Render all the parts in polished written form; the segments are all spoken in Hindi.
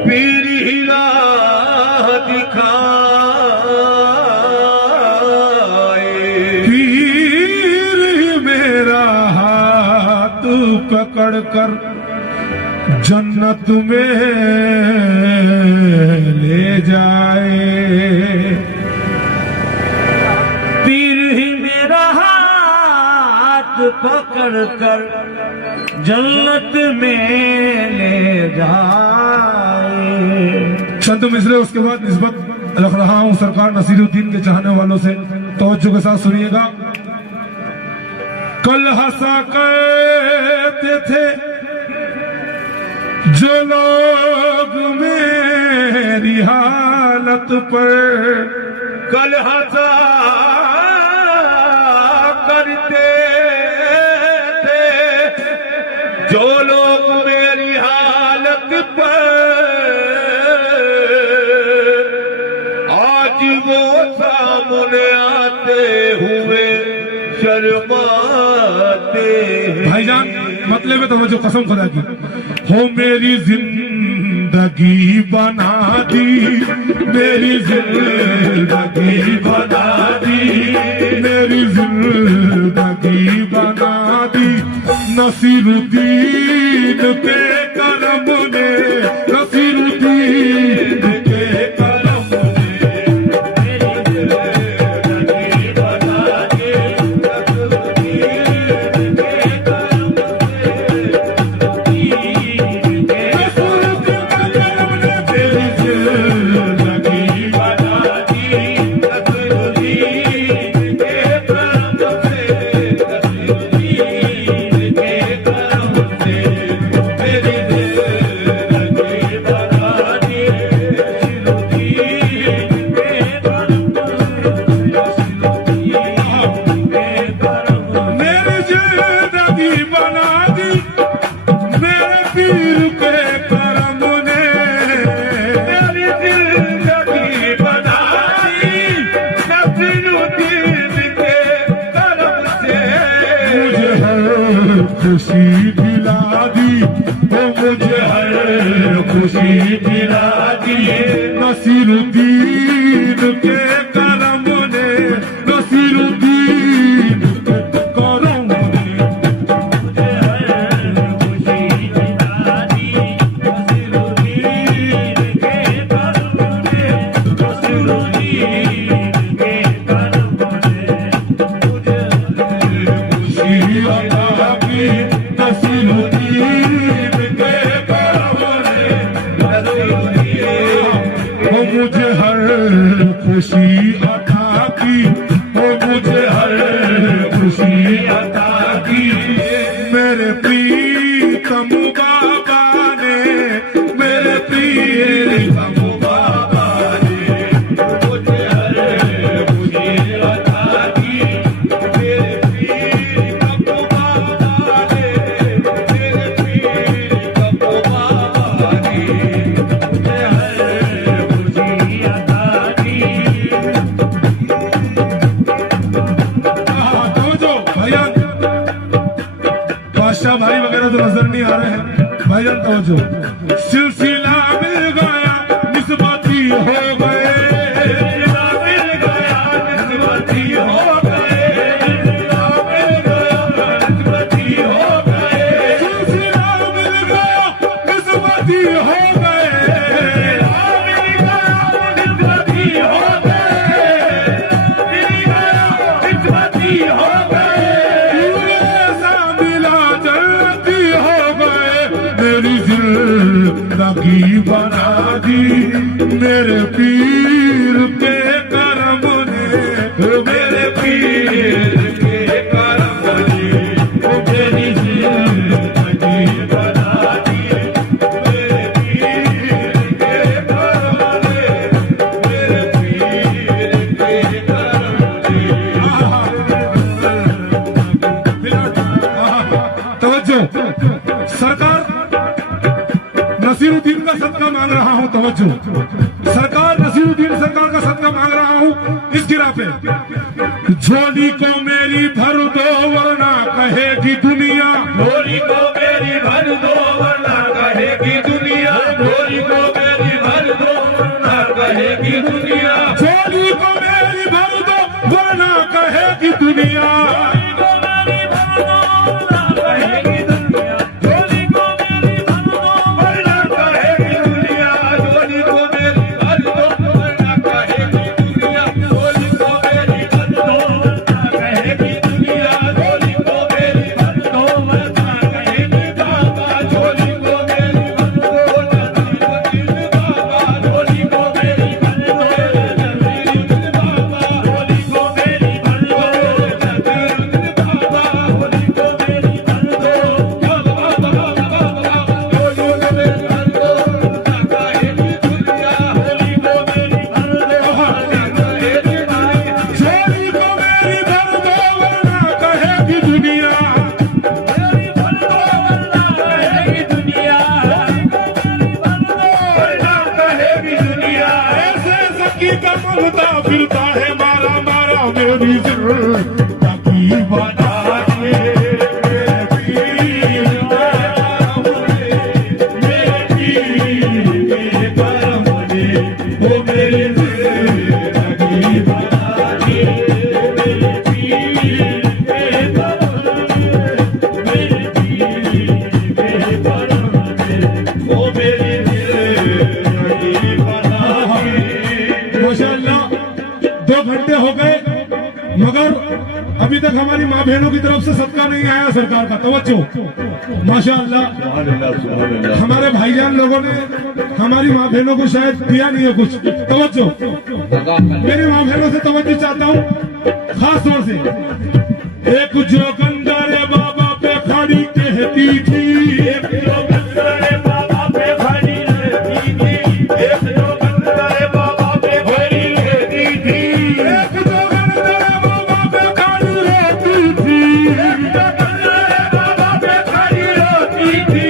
पीर ही राह दिखाए, पीर ही मेरा हाथ पकड़ कर जन्नत में ले जाए। पीर ही मेरा हाथ पकड़ कर जन्नत में ले जाए। संत मिश्रे उसके बाद निस्बत रख रहा हूं सरकार नसीरुद्दीन के चाहने वालों से, तवज्जो के साथ सुनिएगा। कल हंसा कहते थे जो लोग मेरी हालत पर, कल हंसा करते थे जो लोग मेरी हालत पर, आज वो सामने आते हुए शर्माते हैं। भाईजान मतलब में तवज्जो, कसम खुदा की, हो मेरी जिंदगी बना दी, मेरी जिंदगी बना दी, मेरी जिंदगी बना दी नसीरुद्दीन के करम ने, नसीरुद्दीन के करम ने मेरी जिंदगी बना दी, नसीरुद्दीन के करम खुशी दिला दी, वो मुझे हर खुशी दिला दी नसीरुद्दीन के करम ने, नसीरुद्दीन के करम ने मुझे हर खुशी दिला दी, नसीरुद्दीन के करम ने, नसीरुद्दीन के करम ने मुझे खुशी अता की, नसीरुद्दीन के करम ने, वो मुझे हर खुशी अता की, वो मुझे हर खुशी अता की। मेरे प्रीतम बाबा ने, मेरे प्रीतम बाबा ने मुझे हर खुशी अता की, मेरे प्रीतम बाबा ने, मेरे प्रीतम बाबा ने मुझे हर खुशी अता की। तो भैया बादशाह भाई वगैरह तो नजर नहीं आ रहे हैं, भाईजान तवज्जो, सिलसिला मिल गया निस्बती हो गए, सिलसिला मिल गया निस्बती हो गए, सिलसिला मिल गया निस्बती हो गए, सिलसिला मिल गया निस्बती हो गए, निस्बती हो गए, निस्बती हो गए, ऐसा मिला जन्नती हो गए, मेरी जिंदगी बना दी मेरे पीर के करम ने, मेरे पीर के करम ने मेरी जिंदगी बना दी, मेरे पीर के करम ने, मेरे पीर के करम ने। तवज्जो, सरकार नसीरुद्दीन का सदका मांग रहा हूं, तवज्जो, सरकार नसीरुद्दीन सरकार का सदका मांग रहा हूं इस गिरा पे। झोली को मेरी भर दो वरना कहेगी दुनिया, झोली को मेरी भर फिरता है मारा मारा मेरी जिंदगी बना दे मेरे पीर के करम ने, मेरे पीर के करम ने, वो मेरी जिंदगी बना दे मेरे पीर के करम ने, मेरे पीर के करम ने, वो मेरी जिंदगी बना दे। माशाअल्लाह 2 घंटे हो गए मगर अभी तक हमारी माँ बहनों की तरफ से सदका नहीं आया सरकार का। तवज्जो माशाअल्लाह, हमारे भाईजान लोगों ने हमारी माँ बहनों को शायद दिया नहीं है कुछ। तवज्जो, मेरी माँ बहनों से तवज्जो चाहता हूँ खास तौर से। एक जो गंगारे बाबा पे खड़ी कहती थी, एक जो गंगारे बाबा पे खड़ी रहती थी, एक जो गंगारे बाबा पे खड़ी रहती थी, एक जो गंगारे बाबा पे खड़ी रहती थी, एक जो गंगारे बाबा पे खड़ी रहती थी,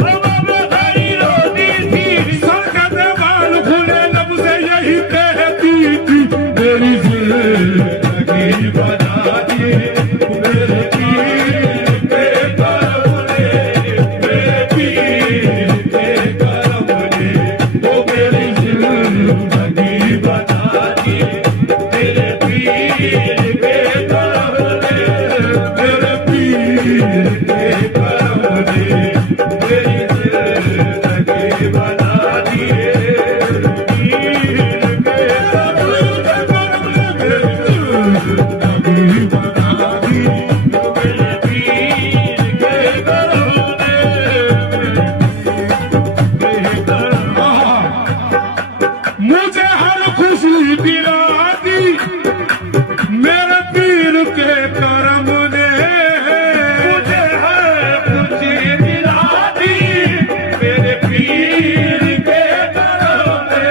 बाबा पे खड़ी रहती थी, सरकते बाल खुले लब से यही कहती थी, मेरी जिंदगी बना दी मेरे पीर के करम ने, मेरे पीर के करम ने, वो मेरी जिंदगी बना दी मेरे पीर के करम ने, मेरे पीर के करम ने, मेरी जिंदगी बना दी पीर के करम ने, मेरी जिंदगी बना दी मेरे पीर के करम ने, मेरे करम। मुझे हर खुशी दिला दी मेरे पीर के करम ने, मुझे हर खुशी दिला दी मेरे पीर के करम ने,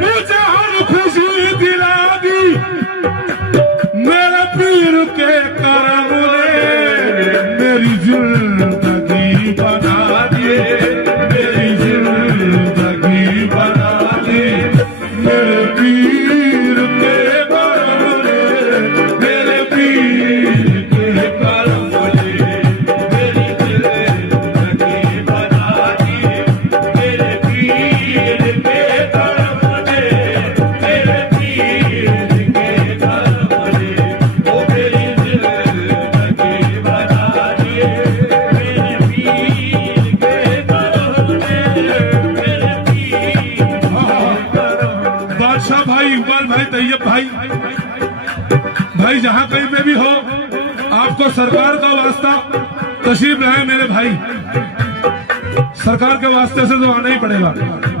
मुझे हर खुशी दिला दी मेरे पीर के करम ने, मेरी जिंदगी बना दिए मेरी जिंदगी बना दी मेरे पीर के करम ने, मेरे पीर के करम ने, मेरी जिंदगी बना दी मेरे पीर के करम ने, मेरे पीर के करम ने, वो मेरी जिंदगी बना दी मेरे पीर के करम ने, मेरे पीर के करम। बादशाह भाई, इकबाल भाई, तैयब भाई, भाई जहां कहीं पे भी हो आपको सरकार का वास्ता तशरीफ लाए मेरे भाई, सरकार के वास्ते से तो आना ही पड़ेगा।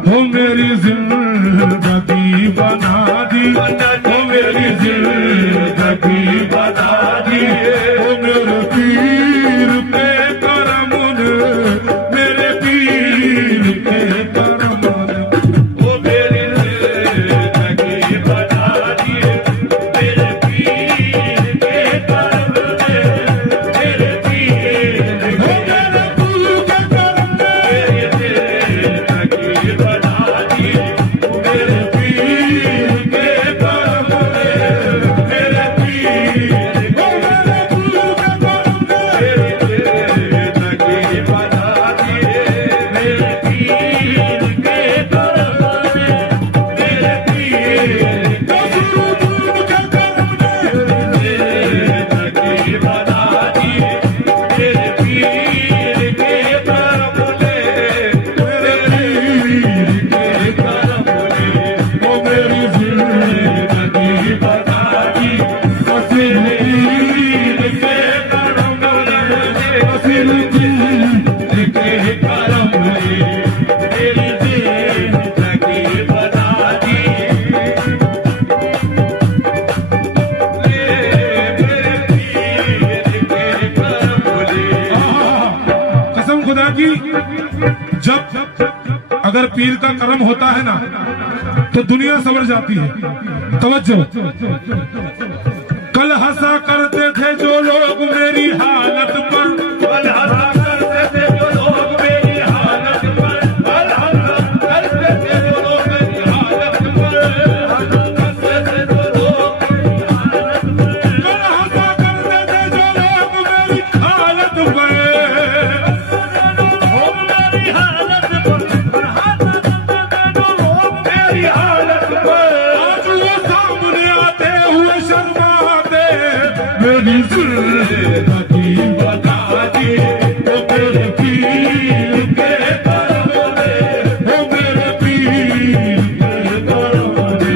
हो मेरी जिंदगी बना दी, हो मेरी जिंदगी बना दी, हो मेरे पीर के करम ने, मेरे पीर के करम ने, वो मेरी जिंदगी बना दी मेरे पीर के करम ने, मेरे पीर के करम ने, मेरी जिंदगी बना दी मेरे पीर के करम ने, मेरे पीर के करम ने, मेरी जिंदगी बना दी मेरे पीर के करम ने, मेरे पीर के करम ने, जिंदगी बना दी मेरे पीर के करम ने, मेरे पीर के करम ने, वो मेरी जिंदगी बना दी पीर के करम ने, पीर के करम ने, मेरी जिंदगी बना दी मेरे पीर के करम ने। कसम खुदा की, जब अगर पीर का करम होता है ना तो दुनिया संवर जाती है। तवज्जो, कल हंसा करते थे जो लोग मेरी हालत पर, कल हंसा करते थे जो लोग मेरी हालत पर, कल हंसा करते थे जो लोग मेरी हालत पर, गए। मेरी हालत पर मेरी हालत पर आज वो सामने आते हुए शर्माते, मेरी जिंदगी बता दी वो मेरे पीर के करम ने, वो मेरे पीर के करम ने,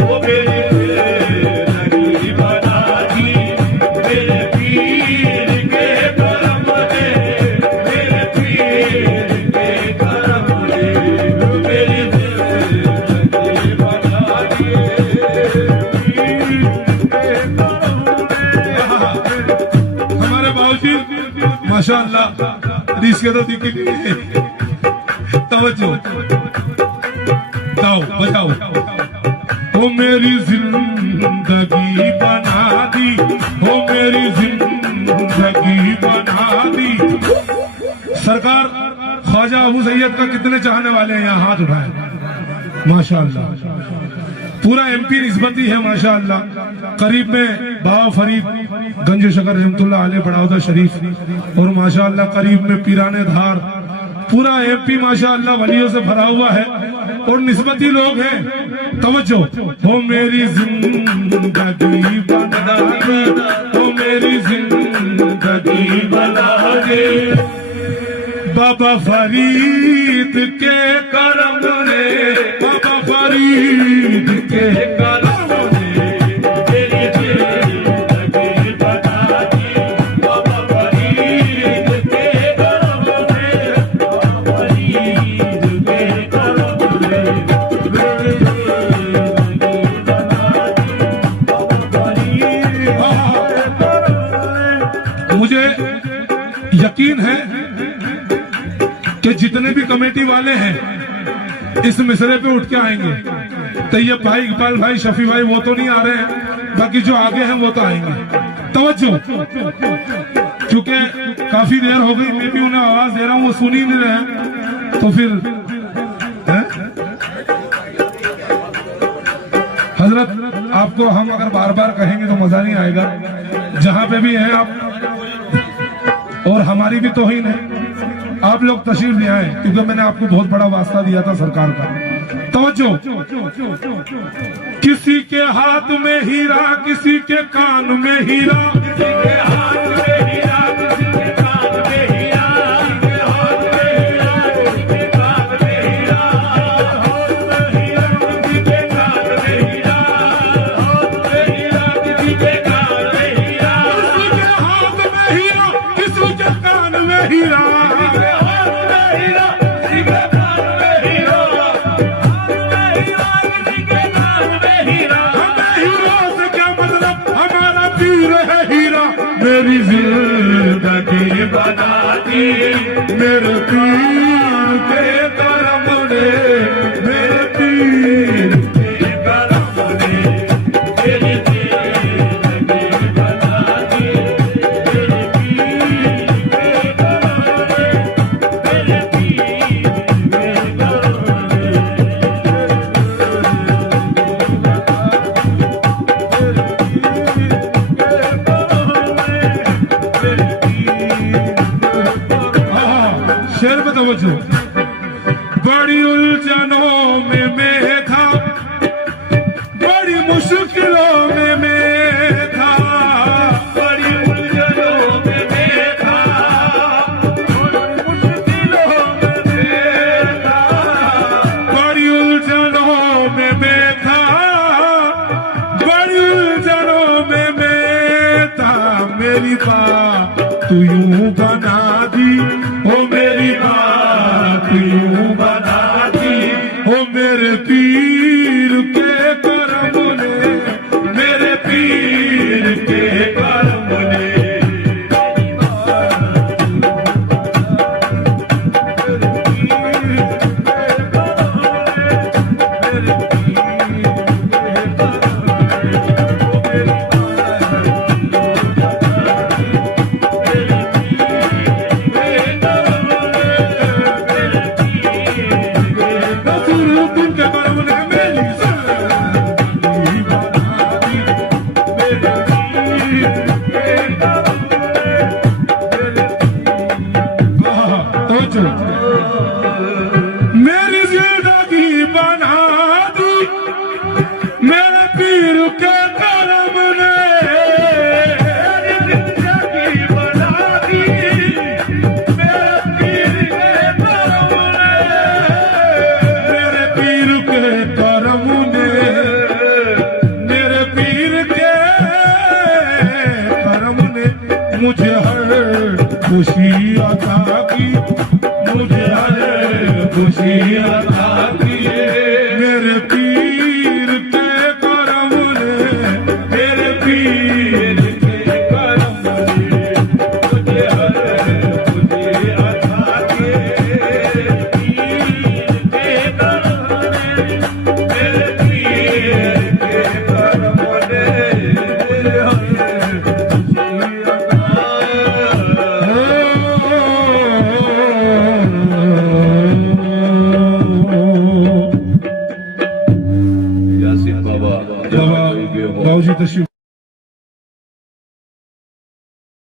वो मेरी जिंदगी बना दी मेरे पीर के करम ने, मेरे पीर के करम ने, मेरी जिंदगी बना दी हमारे बाबूजी माशाअल्लाह रीस के तो दिक्कत नहीं है। तवज्जो गाओ बजाओ। वो मेरी जिंदगी बना दी, वो मेरी जिंदगी बना दी। सरकार ख्वाजा अबू सैयद का कितने चाहने वाले हैं यहाँ हाथ उठाए। माशाअल्लाह पूरा एमपी निस्बती है माशाअल्लाह। करीब में बाबा फरीद गंज शकर रहमतुल्लाह अलैह बड़ौदा शरीफ और माशाअल्लाह करीब में पीराने धार, पूरा एमपी माशाअल्लाह वलियों से भरा हुआ है और निस्बती लोग हैं। तवज्जो। वो मेरी जिंदगी बना दे, वो मेरी जिंदगी बना दे, बाबा फरीद के करम ने, बाबा फरीद के करम ने, मेरी जिंदगी बना दी बाबा फरीद के करम ने, बाबा फरीद के करम ने, मेरी जिंदगी बना दी बाबा फरीद के करम ने। मुझे यकीन है कि जितने भी कमेटी वाले हैं इस मिसरे पे उठ के आएंगे। तैयब भाई, इकबाल भाई, शफी भाई वो तो नहीं आ रहे हैं, बाकी जो आगे हैं वो तो आएंगे। तवज्जो। क्योंकि काफी देर हो गई, मैं भी उन्हें आवाज दे रहा हूँ, वो सुन ही नहीं रहे हैं, तो फिर हजरत आपको हम अगर बार बार कहेंगे तो मजा नहीं आएगा। जहां पे भी हैं आप, और हमारी भी तौहीन है, आप लोग तशरीफ ले आए क्योंकि मैंने आपको बहुत बड़ा वास्ता दिया था सरकार का। तवज्जो। किसी के हाथ में हीरा, किसी के कान में हीरा, किसी के हाथ में हीरा, किसी के कान में हीरा, किसी के हाथ में हीरा, किसी के कान में हीरा, हाथ में हीरा, किसी के कान में हीरा, हाथ में हीरा, किसी के कान में हीरा, किसी के हाथ में हीरा, किसी के कान में हीरा, मेरी जिंदगी बना दी मेरे पीर के करम ने, मेरे पीर के करम ने, मेरी जिंदगी बना दी मेरे पीर के करम ने, मेरे पीर के करम ने। शेर में तवज्जो। बड़ी उलझनों में मैं था, बड़ी मुश्किलों में मैं था, बड़ी उलझनों में मैं था, बड़ी मुश्किलों में मैं था, बड़ी उलझनों में मैं था, बड़ी उलझनों में मैं था। मेरी बात तू यूं बना दी, ओ मेरी बात यूं बना दी, ओ मेरे पीर के करम ने, मेरे पीर के करम ने। पहुंचो। मेरी जिंदगी बना दी मेरे पीर के करम ने, मेरी जिंदगी बना दी मेरे पीर के करम ने, मेरे पीर के करम ने, मेरे पीर के करम ने मुझे हर खुशी अता की, मुझे हर खुशी अता की। मेरे पीर के करम ने, मेरे पीर के करम ने मुझे हर खुशी अता की। पीर के करम ने, मेरे पीर के करम ने मुझे हर खुशी यासिन बाबा बाबा जी तशरीफ